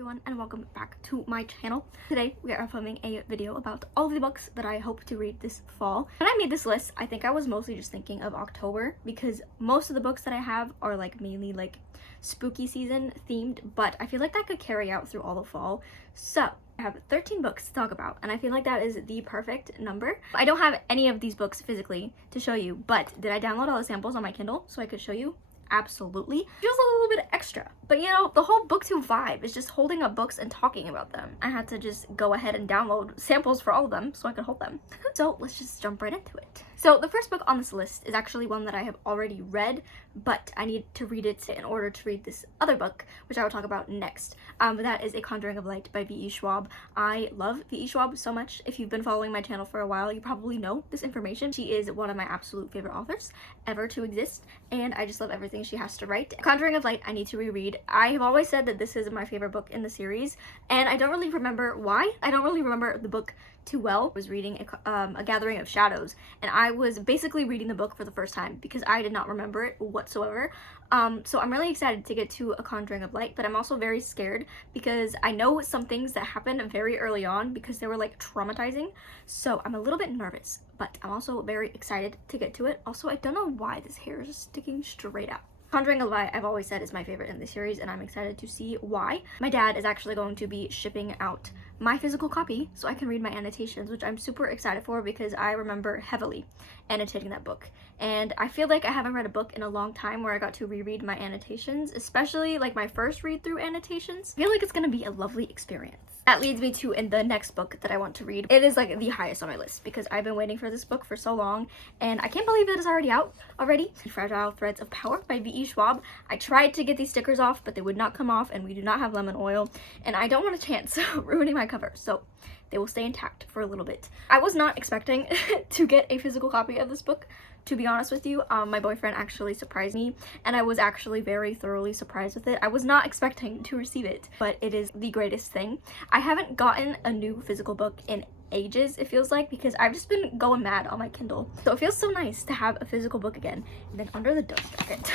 everyone, and welcome back to my channel. Today we are filming a video about all of the books that I hope to read this fall. When I made this list, I think I was mostly just thinking of October because most of the books that I have are mainly spooky season themed, but I feel like that could carry out through all the fall. So I have 13 books to talk about, and I feel like that is the perfect number. I don't have any of these books physically to show you, but did I download all the samples on my Kindle so I could show you? Absolutely. Feels a little bit extra, but you know, the whole booktube vibe is just holding up books and talking about them. I had to just go ahead and download samples for all of them so I could hold them. So let's just jump right into it. So the first book on this list is actually one that I have already read, but I need to read it in order to read this other book, which I will talk about next. That is A Conjuring of Light by V.E. Schwab. I love V.E. Schwab so much. If you've been following my channel for a while, you probably know this information. She is one of my absolute favorite authors ever to exist, and I just love everything she has to write. Conjuring of Light I need to reread. I have always said that this is my favorite book in the series, and I don't really remember why. I don't really remember the book too well. I was reading a Gathering of Shadows, and I was basically reading the book for the first time because I did not remember it whatsoever. So I'm really excited to get to A Conjuring of Light, but I'm also very scared because I know some things that happened very early on because they were traumatizing. So I'm a little bit nervous, but I'm also very excited to get to it. Also, I don't know why this hair is just sticking straight out. Conjuring of Light, I've always said, is my favorite in the series, and I'm excited to see why. My dad is actually going to be shipping out my physical copy so I can read my annotations, which I'm super excited for because I remember heavily annotating that book. And I feel like I haven't read a book in a long time where I got to reread my annotations, especially my first read through annotations. I feel like it's gonna be a lovely experience. That leads me to the next book that I want to read. It is the highest on my list because I've been waiting for this book for so long, and I can't believe that it's already out already. Fragile Threads of Power by V.E. Schwab. I tried to get these stickers off, but they would not come off, and we do not have lemon oil, and I don't want a chance ruining my cover, so they will stay intact for a little bit. I was not expecting to get a physical copy of this book, to be honest with you. My boyfriend actually surprised me, and I was actually very thoroughly surprised with it. I was not expecting to receive it, but it is the greatest thing. I haven't gotten a new physical book in ages, it feels like, because I've just been going mad on my Kindle. So it feels so nice to have a physical book again. And then under the dust jacket,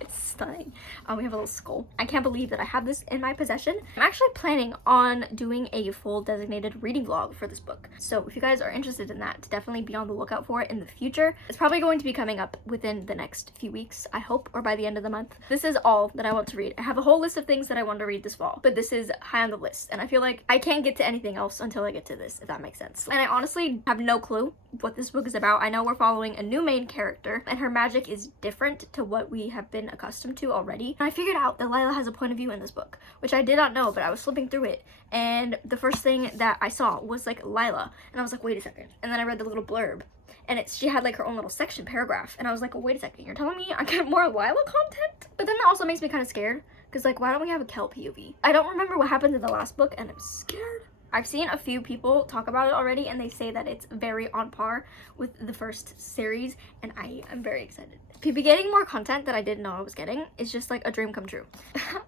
it's stunning. We have a little skull. I can't believe that I have this in my possession. I'm actually planning on doing a full designated reading vlog for this book. So if you guys are interested in that, definitely be on the lookout for it in the future. It's probably going to be coming up within the next few weeks, I hope, or by the end of the month. This is all that I want to read. I have a whole list of things that I want to read this fall, but this is high on the list, and I feel like I can't get to anything else until I get to this, if that makes sense. And I honestly have no clue what this book is about. I know we're following a new main character, and her magic is different to what we have been accustomed to already. And I figured out that Lila has a point of view in this book, which I did not know, but I was flipping through it, and the first thing that I saw was Lila, and I was like, wait a second. And then I read the little blurb, and she had her own little section paragraph, and I was like, wait a second, you're telling me I get more Lila content? But then that also makes me kind of scared, because why don't we have a Kel POV? I don't remember what happened in the last book, and I'm scared. I've seen a few people talk about it already, and they say that it's very on par with the first series, and I am very excited. To be getting more content that I didn't know I was getting is just a dream come true.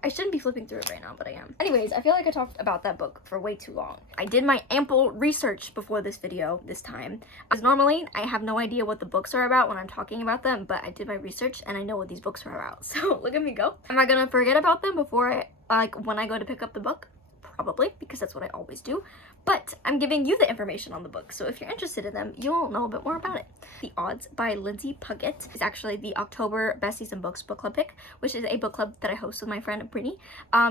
I shouldn't be flipping through it right now, but I am. Anyways, I feel like I talked about that book for way too long. I did my ample research before this video this time, as normally I have no idea what the books are about when I'm talking about them, but I did my research and I know what these books are about. So look at me go. Am I gonna forget about them before when I go to pick up the book? Probably, because that's what I always do, but I'm giving you the information on the book, so if you're interested in them, you'll know a bit more about it. The Odds by Lindsay Puckett is actually the October Best Season Books book club pick, which is a book club that I host with my friend Brittany.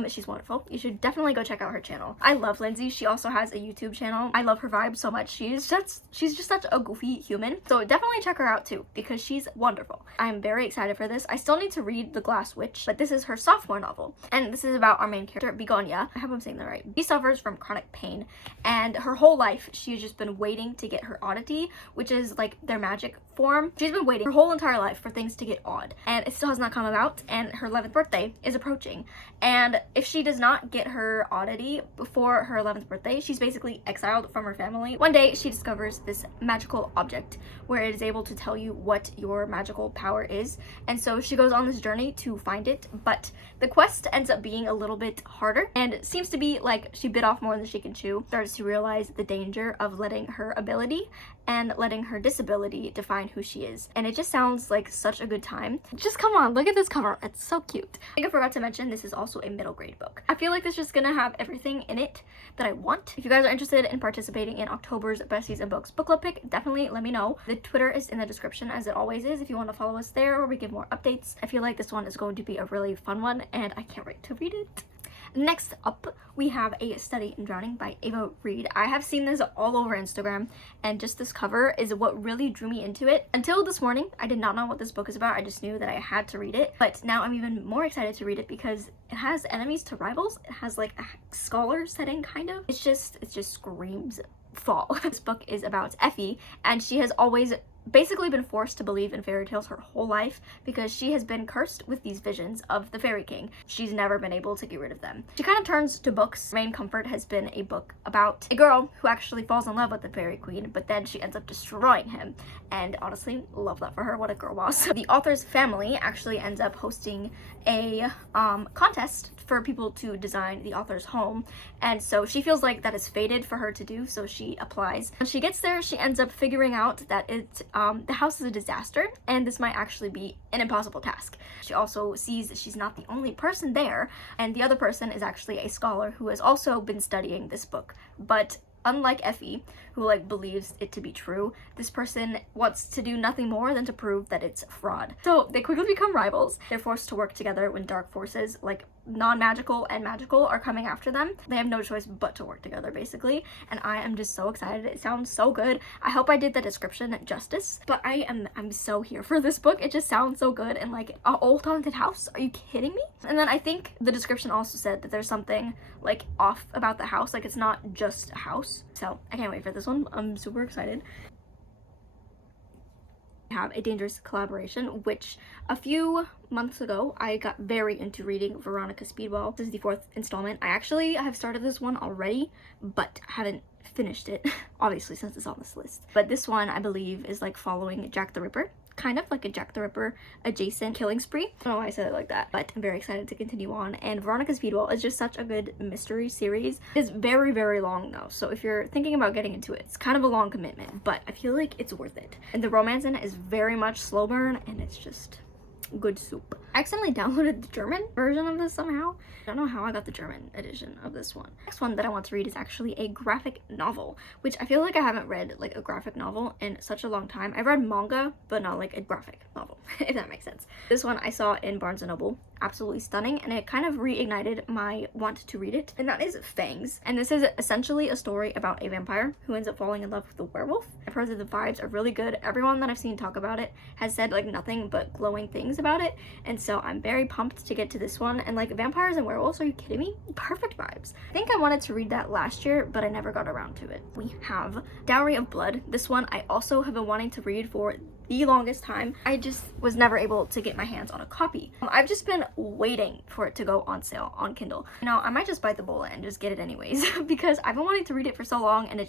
She's wonderful. You should definitely go check out her channel. I love Lindsay. She also has a YouTube channel. I love her vibe so much. She's just such a goofy human, so definitely check her out too, because she's wonderful. I'm very excited for this. I still need to read The Glass Witch, but this is her sophomore novel, and this is about our main character, Begonia. I hope I'm saying that right. She suffers from chronic pain, and her whole life she's just been waiting to get her oddity, which is their magic form. She's been waiting her whole entire life for things to get odd, and it still has not come about, and her 11th birthday is approaching, and if she does not get her oddity before her 11th birthday, she's basically exiled from her family. One day she discovers this magical object where it is able to tell you what your magical power is, and so she goes on this journey to find it, but the quest ends up being a little bit harder and seems to be like she bit off more than she can chew, starts to realize the danger of letting her ability and letting her disability define who she is. And it just sounds like such a good time. Just come on, look at this cover. It's so cute. I think I forgot to mention this is also a middle grade book. I feel like this is just gonna have everything in it that I want. If you guys are interested in participating in October's Besties and Books book club pick, definitely let me know. The Twitter is in the description as it always is if you want to follow us there, where we give more updates. I feel like this one is going to be a really fun one and I can't wait to read it. Next up, we have A Study in Drowning by Ava Reed. I have seen this all over Instagram, and just this cover is what really drew me into it. Until this morning, I did not know what this book is about. I just knew that I had to read it, but now I'm even more excited to read it because it has enemies to rivals. It has like a scholar setting, kind of. It just screams fall. This book is about Effie, and she has always basically been forced to believe in fairy tales her whole life because she has been cursed with these visions of the fairy king. She's never been able to get rid of them. She kind of turns to books. Her main comfort has been a book about a girl who actually falls in love with the fairy queen, but then she ends up destroying him. And honestly, love that for her. What a girl boss. The author's family actually ends up hosting a contest for people to design the author's home, and so she feels like that is fated for her to do, so she applies. When she gets there, she ends up figuring out that the house is a disaster and this might actually be an impossible task. She also sees that she's not the only person there, and the other person is actually a scholar who has also been studying this book. But unlike Effie, who like believes it to be true, this person wants to do nothing more than to prove that it's fraud. So they quickly become rivals. They're forced to work together when dark forces, like non-magical and magical, are coming after them. They have no choice but to work together, basically, and I am just so excited. It sounds so good. I hope I did the description justice, but I'm so here for this book. It just sounds so good, and like an old haunted house, are you kidding me? And then I think the description also said that there's something like off about the house, like it's not just a house. So I can't wait for this one. I'm super excited. Have a dangerous collaboration, which a few months ago I got very into reading. Veronica Speedwell. This is the 4th installment. I actually have started this one already, but haven't finished it obviously since it's on this list. But this one I believe is like following Jack the Ripper, kind of like a Jack the Ripper adjacent killing spree. I don't know why I said it like that, but I'm very excited to continue on. And Veronica Speedwell is just such a good mystery series. It's very, very long though, so if you're thinking about getting into it, it's kind of a long commitment, but I feel like it's worth it. And the romance in it is very much slow burn, and it's just good soup. I accidentally downloaded the German version of this somehow. I don't know how I got the German edition of this one. Next one that I want to read is actually a graphic novel, which I feel like I haven't read like a graphic novel in such a long time. I've read manga, but not like a graphic novel, if that makes sense. This one I saw in Barnes & Noble. Absolutely stunning, and it kind of reignited my want to read it, and that is Fangs. And this is essentially a story about a vampire who ends up falling in love with a werewolf. I've heard that the vibes are really good. Everyone that I've seen talk about it has said like nothing but glowing things about it, and so I'm very pumped to get to this one. And like vampires and werewolves, are you kidding me? Perfect vibes. I think I wanted to read that last year, but I never got around to it. We have Dowry of Blood. This one I also have been wanting to read for the longest time. I just was never able to get my hands on a copy. I've just been waiting for it to go on sale on Kindle. You know, I might just bite the bullet and just get it anyways because I've been wanting to read it for so long, and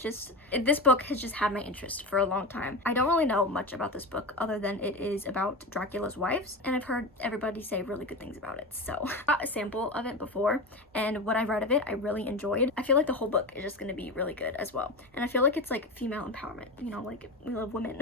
this book has just had my interest for a long time. I don't really know much about this book other than it is about Dracula's wives, and I've heard everybody say really good things about it. So I got a sample of it before, and what I read of it I really enjoyed. I feel like the whole book is just gonna be really good as well, and I feel like it's like female empowerment, you know, like we love women.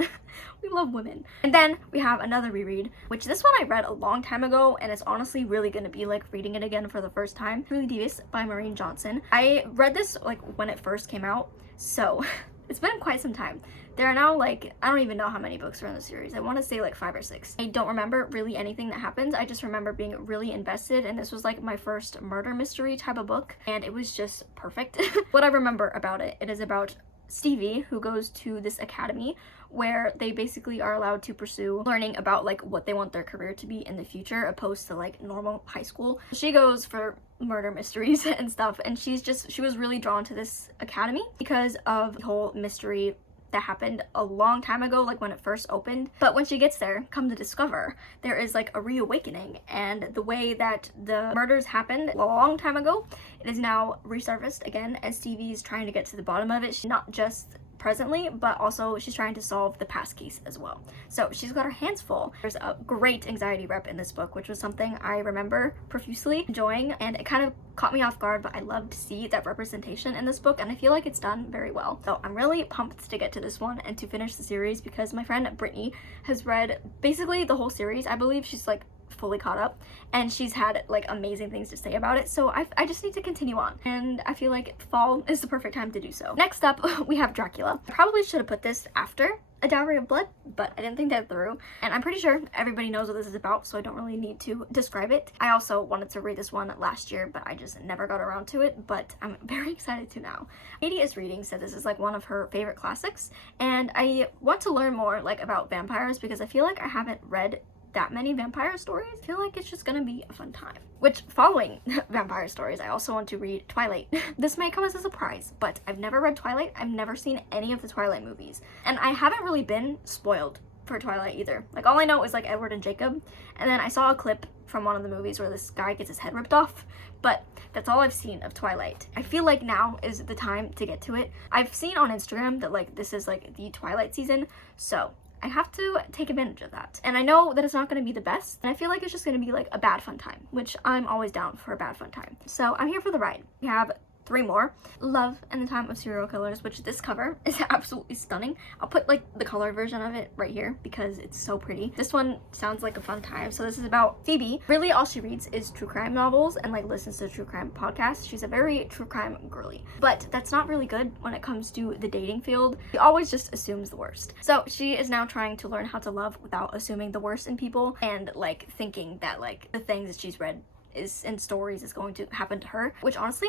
We love women. And then we have another reread, which this one I read a long time ago, and it's honestly really gonna be like reading it again for the first time. Really Devious by Maureen Johnson. I read this like when it first came out, so it's been quite some time. There are now like, I don't even know how many books are in the series. I want to say like 5 or 6. I don't remember really anything that happens. I just remember being really invested, and this was like my first murder mystery type of book, and it was just perfect. What I remember about it, it is about Stevie, who goes to this academy where they basically are allowed to pursue learning about like what they want their career to be in the future, opposed to like normal high school. She goes for murder mysteries and stuff, and she was really drawn to this academy because of the whole mystery that happened a long time ago, like when it first opened. But when she gets there, come to discover, there is like a reawakening, and the way that the murders happened a long time ago, it is now resurfaced again as Stevie's trying to get to the bottom of it. She's not just presently, but also she's trying to solve the past case as well. So she's got her hands full. There's a great anxiety rep in this book, which was something I remember profusely enjoying, and it kind of caught me off guard, but I love to see that representation in this book, and I feel like it's done very well. So I'm really pumped to get to this one and to finish the series, because my friend Brittany has read basically the whole series. I believe she's like fully caught up, and she's had like amazing things to say about it, so I just need to continue on, and I feel like fall is the perfect time to do so. Next up, we have Dracula. I probably should have put this after A Dowry of Blood, but I didn't think that through, and I'm pretty sure everybody knows what this is about, so I don't really need to describe it. I also wanted to read this one last year, but I just never got around to it, but I'm very excited to now. Katie is reading said this is like one of her favorite classics, and I want to learn more like about vampires, because I feel like I haven't read that many vampire stories. I feel like it's just gonna be a fun time. Which, following vampire stories, I also want to read Twilight. This may come as a surprise, but I've never read Twilight. I've never seen any of the Twilight movies, and I haven't really been spoiled for Twilight either. Like, all I know is like Edward and Jacob, and then I saw a clip from one of the movies where this guy gets his head ripped off, but that's all I've seen of Twilight. I feel like now is the time to get to it. I've seen on Instagram that like this is like the Twilight season, so I have to take advantage of that. And I know that it's not going to be the best, and I feel like it's just going to be like a bad fun time, which I'm always down for a bad fun time. So I'm here for the ride. We have 3 more. Love and the Time of Serial Killers, which this cover is absolutely stunning. I'll put like the color version of it right here because it's so pretty. This one sounds like a fun time. So this is about Phoebe. Really all she reads is true crime novels and like listens to true crime podcasts. She's a very true crime girly, but that's not really good when it comes to the dating field. She always just assumes the worst. So she is now trying to learn how to love without assuming the worst in people, and like thinking that like the things that she's read is in stories is going to happen to her, which honestly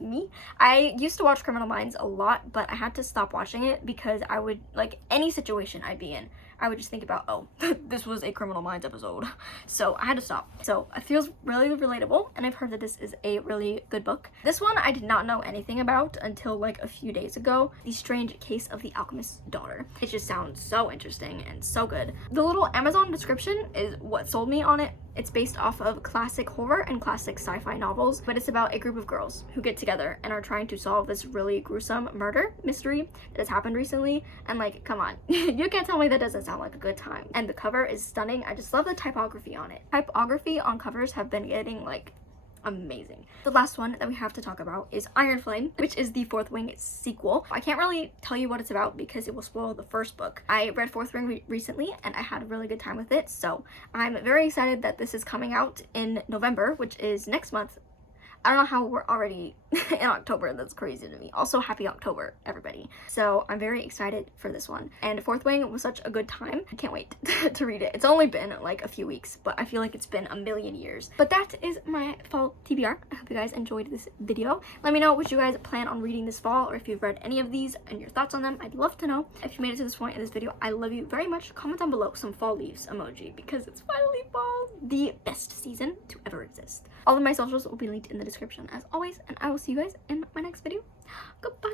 me, I used to watch Criminal Minds a lot, but I had to stop watching it because I would like any situation I'd be in, I would just think about, oh, this was a Criminal Minds episode, so I had to stop. So it feels really relatable, and I've heard that this is a really good book. This one I did not know anything about until like a few days ago. The Strange Case of the Alchemist's Daughter. It just sounds so interesting and so good. The little Amazon description is what sold me on it. It's based off of classic horror and classic sci-fi novels, but it's about a group of girls who get together and are trying to solve this really gruesome murder mystery that has happened recently. And like, come on, you can't tell me that doesn't sound like a good time. And the cover is stunning. I just love the typography on it. Typography on covers have been getting like amazing. The last one that we have to talk about is Iron Flame, which is the Fourth Wing sequel. I can't really tell you what it's about because it will spoil the first book. I read Fourth Wing recently and I had a really good time with it, so I'm very excited that this is coming out in November, which is next month. I don't know how we're already in October. That's crazy to me. Also, happy October, everybody. So I'm very excited for this one. And Fourth Wing was such a good time. I can't wait to read it. It's only been like a few weeks, but I feel like it's been a million years. But that is my fall TBR. I hope you guys enjoyed this video. Let me know what you guys plan on reading this fall, or if you've read any of these and your thoughts on them. I'd love to know. If you made it to this point in this video, I love you very much. Comment down below some fall leaves emoji because it's finally fall. The best season to ever exist. All of my socials will be linked in the description as always, and I will see you guys in my next video. Goodbye.